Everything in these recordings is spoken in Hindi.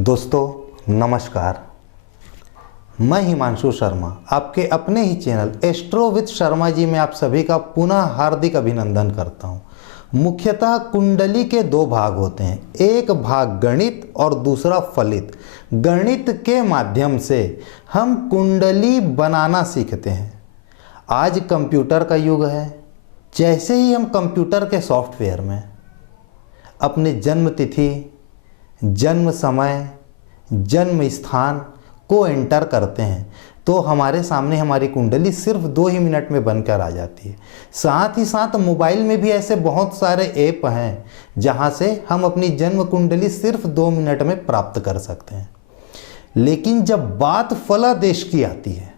दोस्तों नमस्कार, मैं हिमांशु शर्मा आपके अपने ही channel astro with Sharma ji में आप सभी का पुनः हार्दिक अभिनंदन करता हूं। मुख्यतः कुंडली के दो भाग होते हैं, एक भाग गणित और दूसरा फलित। गणित के माध्यम से हम कुंडली बनाना सीखते हैं। आज कंप्यूटर का युग है। जैसे ही हम कंप्यूटर के सॉफ्टवेयर में अपने जन्म तिथि, जन्म समय, जन्म स्थान को एंटर करते हैं तो हमारे सामने हमारी कुंडली सिर्फ 2 ही मिनट में बनकर आ जाती है। साथ ही साथ मोबाइल में भी ऐसे बहुत सारे ऐप हैं जहां से हम अपनी जन्म कुंडली सिर्फ 2 मिनट में प्राप्त कर सकते हैं। लेकिन जब बात फलादेश की आती है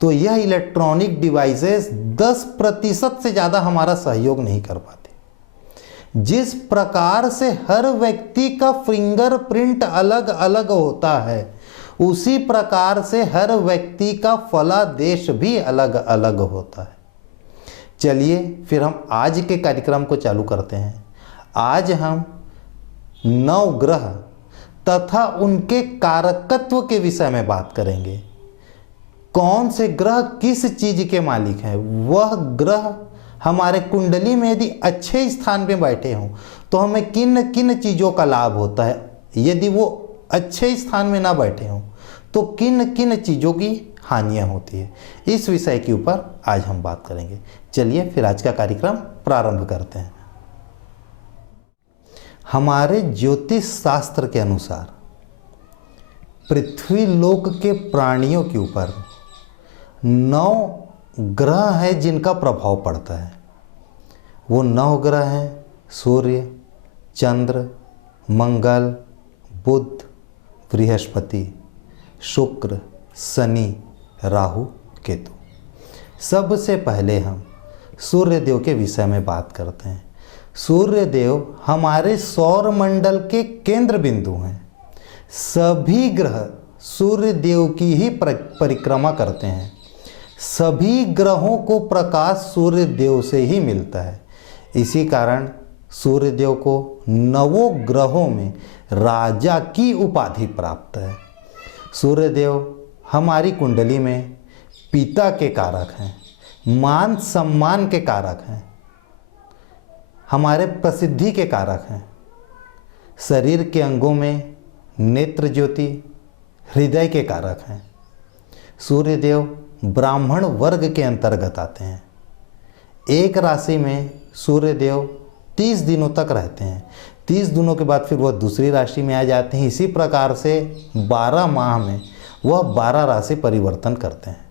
तो यह इलेक्ट्रॉनिक डिवाइसेस 10% से ज़्यादा हमारा सहयोग नहीं कर पाते। जिस प्रकार से हर व्यक्ति का फिंगरप्रिंट अलग अलग होता है, उसी प्रकार से हर व्यक्ति का फलादेश भी अलग अलग होता है। चलिए फिर हम आज के कार्यक्रम को चालू करते हैं। आज हम 9 ग्रह तथा उनके कारकत्व के विषय में बात करेंगे। कौन से ग्रह किस चीज के मालिक हैं, वह ग्रह हमारे कुंडली में यदि अच्छे स्थान पे बैठे हों तो हमें किन किन चीज़ों का लाभ होता है, यदि वो अच्छे स्थान में ना बैठे हों तो किन किन चीज़ों की हानियां होती है। इस विषय के ऊपर आज हम बात करेंगे। चलिए फिर आज का कार्यक्रम प्रारंभ करते हैं। हमारे ज्योतिष शास्त्र के अनुसार पृथ्वी लोक के प्राणियों के ऊपर 9 ग्रह हैं जिनका प्रभाव पड़ता है। वो 9 ग्रह हैं सूर्य, चंद्र, मंगल, बुध, बृहस्पति, शुक्र, शनि, राहु, केतु। सबसे पहले हम सूर्य देव के विषय में बात करते हैं। सूर्य देव हमारे सौर मंडल के केंद्र बिंदु हैं। सभी ग्रह सूर्य देव की ही परिक्रमा करते हैं। सभी ग्रहों को प्रकाश सूर्य देव से ही मिलता है। इसी कारण सूर्य देव को 9 ग्रहों में राजा की उपाधि प्राप्त है। सूर्य देव हमारी कुंडली में पिता के कारक हैं, मान सम्मान के कारक हैं, हमारे प्रसिद्धि के कारक हैं, शरीर के अंगों में नेत्र ज्योति, हृदय के कारक हैं। सूर्य देव ब्राह्मण वर्ग के अंतर्गत आते हैं। एक राशि में सूर्य देव 30 दिनों तक रहते हैं। 30 दिनों के बाद फिर वह दूसरी राशि में आ जाते हैं। इसी प्रकार से 12 माह में वह 12 राशि परिवर्तन करते हैं।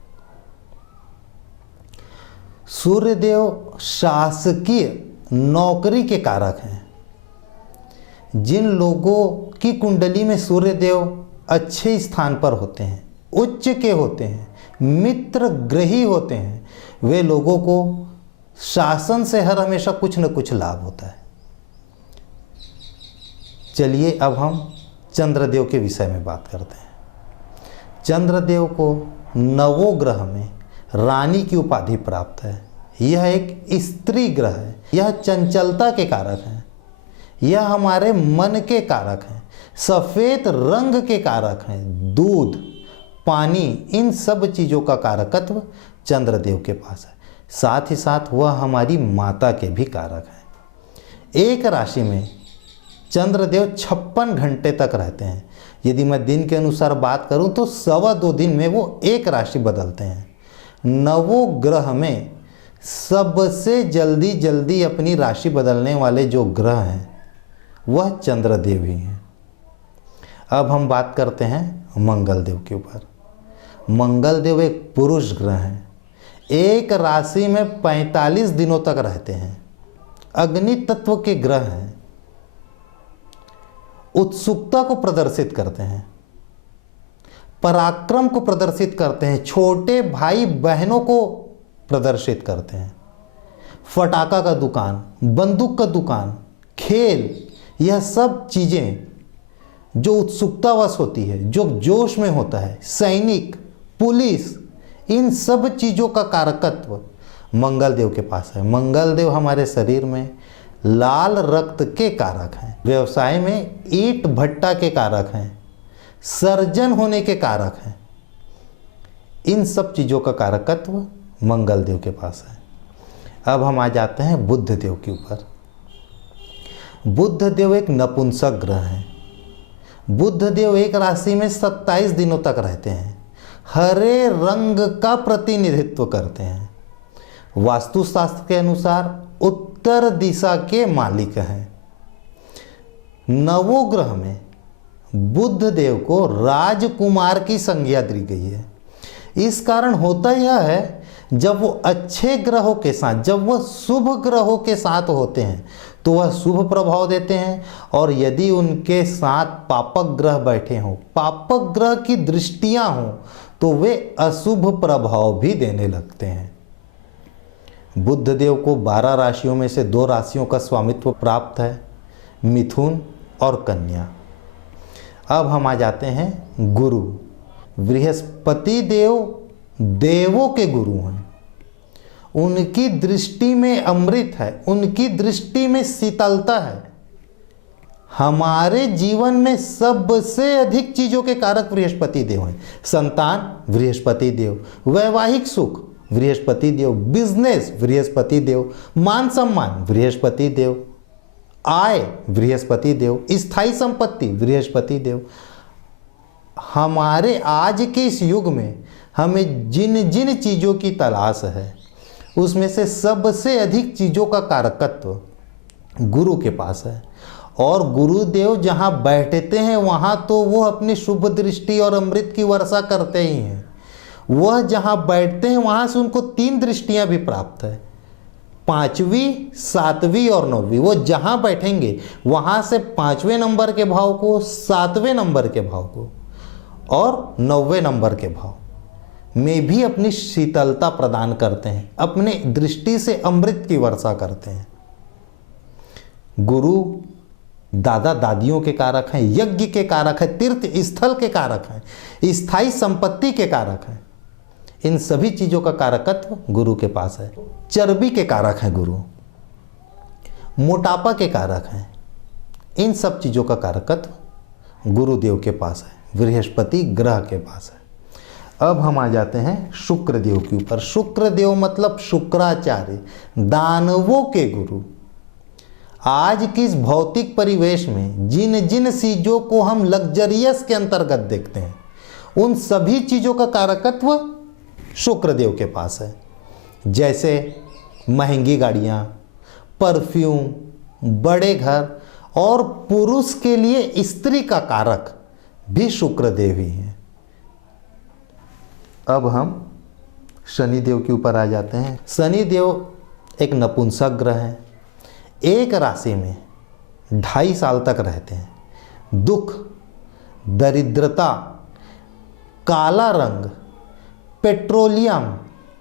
सूर्य देव शासकीय नौकरी के कारक हैं। जिन लोगों की कुंडली में सूर्य देव अच्छे स्थान पर होते हैं, उच्च के होते हैं, मित्र ग्रही होते हैं, वे लोगों को शासन से हर हमेशा कुछ न कुछ लाभ होता है। चलिए अब हम चंद्रदेव के विषय में बात करते हैं। चंद्रदेव को 9 ग्रह में रानी की उपाधि प्राप्त है। यह एक स्त्री ग्रह है। यह चंचलता के कारक हैं। यह हमारे मन के कारक हैं। सफ़ेद रंग के कारक हैं। दूध, पानी, इन सब चीज़ों का कारकत्व चंद्रदेव के पास है। साथ ही साथ वह हमारी माता के भी कारक हैं। एक राशि में चंद्रदेव 56 घंटे तक रहते हैं। यदि मैं दिन के अनुसार बात करूं तो 2.25 दिन में वो एक राशि बदलते हैं। 9 ग्रह में सबसे जल्दी अपनी राशि बदलने वाले जो ग्रह हैं वह चंद्रदेव ही हैं। अब हम बात करते हैं मंगल देव के ऊपर। मंगल देव एक पुरुष ग्रह हैं। एक राशि में 45 दिनों तक रहते हैं। अग्नि तत्व के ग्रह हैं। उत्सुकता को प्रदर्शित करते हैं, पराक्रम को प्रदर्शित करते हैं, छोटे भाई बहनों को प्रदर्शित करते हैं। फटाका का दुकान, बंदूक का दुकान, खेल, यह सब चीज़ें जो उत्सुकतावश होती है, जो जोश में होता है, सैनिक, पुलिस, इन सब चीज़ों का कारकत्व मंगल देव के पास है। मंगल देव हमारे शरीर में लाल रक्त के कारक हैं। व्यवसाय में ईंट भट्टा के कारक हैं, सर्जन होने के कारक हैं। इन सब चीज़ों का कारकत्व मंगल देव के पास है। अब हम आ जाते हैं बुध देव के ऊपर। बुध देव एक नपुंसक ग्रह है। बुध देव एक राशि में 27 दिनों तक रहते हैं। हरे रंग का प्रतिनिधित्व करते हैं। वास्तुशास्त्र के अनुसार उत्तर दिशा के मालिक हैं। नवोग्रह में बुध देव को राजकुमार की संज्ञा दी गई है। इस कारण होता यह है, जब वो अच्छे ग्रहों के साथ, जब वह शुभ ग्रहों के साथ होते हैं तो वह शुभ प्रभाव देते हैं, और यदि उनके साथ पापक ग्रह बैठे हों, पापक ग्रह की दृष्टियां हों, तो वे अशुभ प्रभाव भी देने लगते हैं। बुध देव को 12 राशियों में से 2 राशियों का स्वामित्व प्राप्त है, मिथुन और कन्या। अब हम आ जाते हैं गुरु। बृहस्पति देव देवों के गुरु हैं। उनकी दृष्टि में अमृत है, उनकी दृष्टि में शीतलता है। हमारे जीवन में सबसे अधिक चीजों के कारक बृहस्पति देव हैं। संतान बृहस्पति देव, वैवाहिक सुख बृहस्पति देव, बिजनेस बृहस्पति देव, मान सम्मान बृहस्पति देव, आय बृहस्पति देव, स्थायी संपत्ति बृहस्पति देव। हमारे आज के इस युग में हमें जिन जिन चीज़ों की तलाश है, उसमें से सबसे अधिक चीज़ों का कारकत्व गुरु के पास है। और गुरुदेव जहाँ बैठते हैं वहाँ तो वो अपनी शुभ दृष्टि और अमृत की वर्षा करते ही हैं। वह जहाँ बैठते हैं वहाँ से उनको 3 दृष्टियाँ भी प्राप्त है, 5वीं, 7वीं और 9वीं। वो जहाँ बैठेंगे वहाँ से 5वें नंबर के भाव को, 7वें नंबर के भाव को और 9वें नंबर के भाव में भी अपनी शीतलता प्रदान करते हैं, अपने दृष्टि से अमृत की वर्षा करते हैं। गुरु दादा दादियों के कारक हैं, यज्ञ के कारक हैं, तीर्थ स्थल के कारक हैं, स्थायी संपत्ति के कारक हैं। इन सभी चीज़ों का कारकत्व गुरु के पास है। चर्बी के कारक हैं गुरु, मोटापा के कारक हैं। इन सब चीज़ों का कारकत्व गुरुदेव के पास है, बृहस्पति ग्रह के पास है। अब हम आ जाते हैं शुक्र देव के ऊपर। शुक्र देव मतलब शुक्राचार्य, दानवों के गुरु। आज की इस भौतिक परिवेश में जिन जिन चीज़ों को हम लग्जरियस के अंतर्गत देखते हैं, उन सभी चीज़ों का कारकत्व शुक्र देव के पास है। जैसे महंगी गाड़ियाँ, परफ्यूम, बड़े घर, और पुरुष के लिए स्त्री का कारक भी शुक्र देव ही हैं। अब हम शनि देव के ऊपर आ जाते हैं। शनि देव एक नपुंसक ग्रह है। एक राशि में 2.5 साल तक रहते हैं। दुख, दरिद्रता, काला रंग, पेट्रोलियम,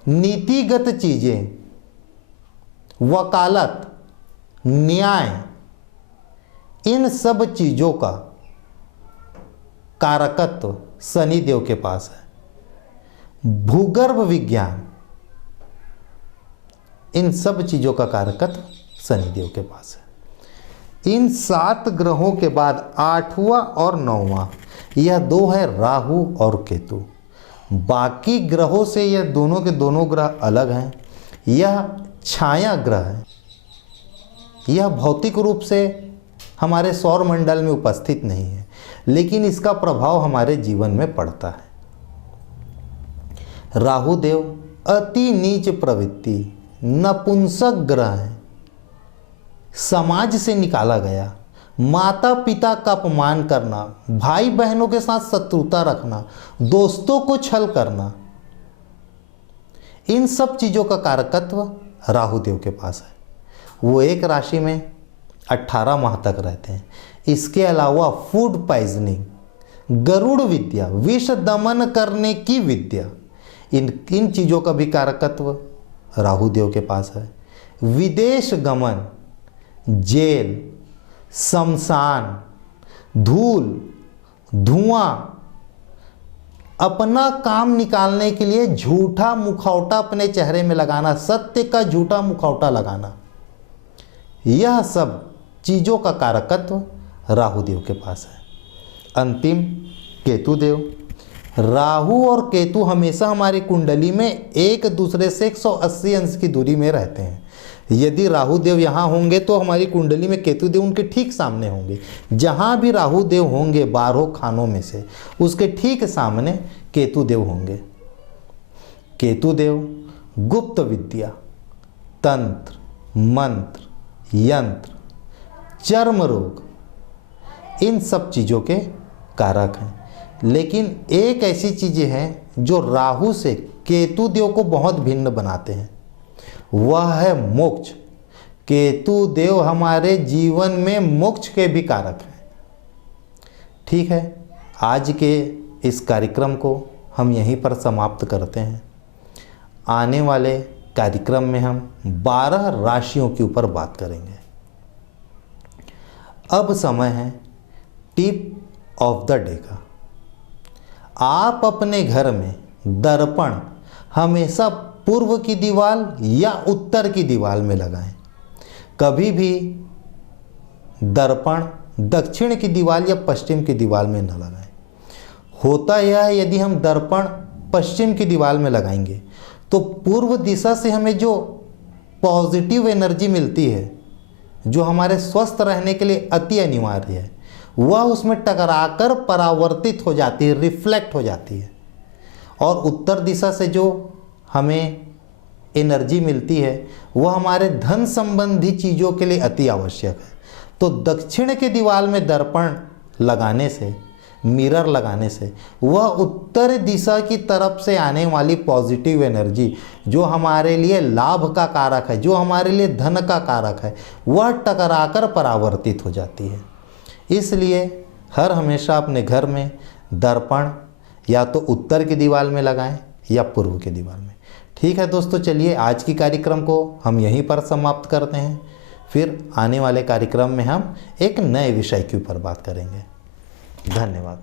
नीतिगत चीज़ें, वकालत, न्याय, इन सब चीज़ों का कारकत्व शनि देव के पास है। भूगर्भ विज्ञान, इन सब चीज़ों का कारकत्व शनि देव के पास है। इन 7 ग्रहों के बाद 8वां और 9वां, यह 2 है राहु और केतु। बाकी ग्रहों से यह दोनों के दोनों ग्रह अलग हैं। यह छाया ग्रह है। यह भौतिक रूप से हमारे सौर मंडल में उपस्थित नहीं है, लेकिन इसका प्रभाव हमारे जीवन में पड़ता है। राहु देव अति नीच प्रवृत्ति, नपुंसक ग्रह है। समाज से निकाला गया, माता पिता का अपमान करना, भाई बहनों के साथ शत्रुता रखना, दोस्तों को छल करना, इन सब चीज़ों का कारकत्व राहु देव के पास है। वो एक राशि में 18 माह तक रहते हैं। इसके अलावा फूड पॉइजनिंग, गरुड़ विद्या, विष दमन करने की विद्या, इन चीज़ों का भी कारकत्व राहु देव के पास है। विदेश गमन, जेल, शमशान, धूल, धुआं, अपना काम निकालने के लिए झूठा मुखौटा अपने चेहरे में लगाना, सत्य का झूठा मुखौटा लगाना, यह सब चीज़ों का कारकत्व राहु देव के पास है। अंतिम केतु देव। राहु और केतु हमेशा हमारी कुंडली में एक दूसरे से 180 अंश की दूरी में रहते हैं। यदि राहु देव यहाँ होंगे तो हमारी कुंडली में केतु देव उनके ठीक सामने होंगे। जहाँ भी राहु देव होंगे 12 खानों में से उसके ठीक सामने केतु देव होंगे। केतु देव गुप्त विद्या, तंत्र, मंत्र, यंत्र, चर्म रोग, इन सब चीज़ों के कारक हैं। लेकिन एक ऐसी चीज़ें हैं जो राहु से केतु देव को बहुत भिन्न बनाते हैं, वह है मोक्ष। केतु देव हमारे जीवन में मोक्ष के भी कारक हैं। ठीक है, आज के इस कार्यक्रम को हम यहीं पर समाप्त करते हैं। आने वाले कार्यक्रम में हम 12 राशियों के ऊपर बात करेंगे। अब समय है टिप ऑफ द डे का। आप अपने घर में दर्पण हमेशा पूर्व की दीवार या उत्तर की दीवार में लगाएं। कभी भी दर्पण दक्षिण की दीवार या पश्चिम की दीवार में न लगाएं। होता यह है, यदि हम दर्पण पश्चिम की दीवार में लगाएंगे तो पूर्व दिशा से हमें जो पॉजिटिव एनर्जी मिलती है, जो हमारे स्वस्थ रहने के लिए अति अनिवार्य है, वह उसमें टकराकर परावर्तित हो जाती है, रिफ्लेक्ट हो जाती है। और उत्तर दिशा से जो हमें एनर्जी मिलती है वह हमारे धन संबंधी चीज़ों के लिए अति आवश्यक है। तो दक्षिण के दीवार में दर्पण लगाने से, मिरर लगाने से, वह उत्तर दिशा की तरफ से आने वाली पॉजिटिव एनर्जी जो हमारे लिए लाभ का कारक है, जो हमारे लिए धन का कारक है, वह टकराकर परावर्तित हो जाती है। इसलिए हर हमेशा अपने घर में दर्पण या तो उत्तर की दीवार में लगाएं या पूर्व की दीवार में। ठीक है दोस्तों, चलिए आज की कार्यक्रम को हम यहीं पर समाप्त करते हैं। फिर आने वाले कार्यक्रम में हम एक नए विषय के ऊपर बात करेंगे। धन्यवाद।